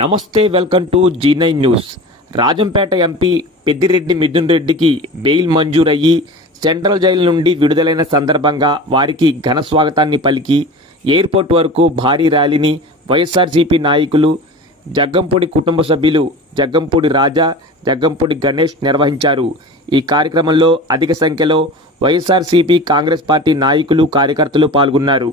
నమస్తే welcome to G9 news. Rajampet MP Peddireddy Mithun రెడ్డికి bail మంజూరయ్యి central jail నుండి విడుదలైన సందర్భంగా వారికి ఘన స్వాగతాన్ని పలికి ఎయిర్పోర్ట్ వరకు భారీ ర్యాలీని వైఎస్ఆర్సీపీ నాయకులు జగ్గంపూడి కుటుంబ సభ్యులు జగ్గంపూడి రాజా, జగ్గంపూడి గణేష్ నిర్వహించారు। ఈ కార్యక్రమంలో అధిక సంఖ్యలో వైఎస్ఆర్సీపీ, కాంగ్రెస్ పార్టీ నాయకులు, కార్యకర్తలు పాల్గొన్నారు।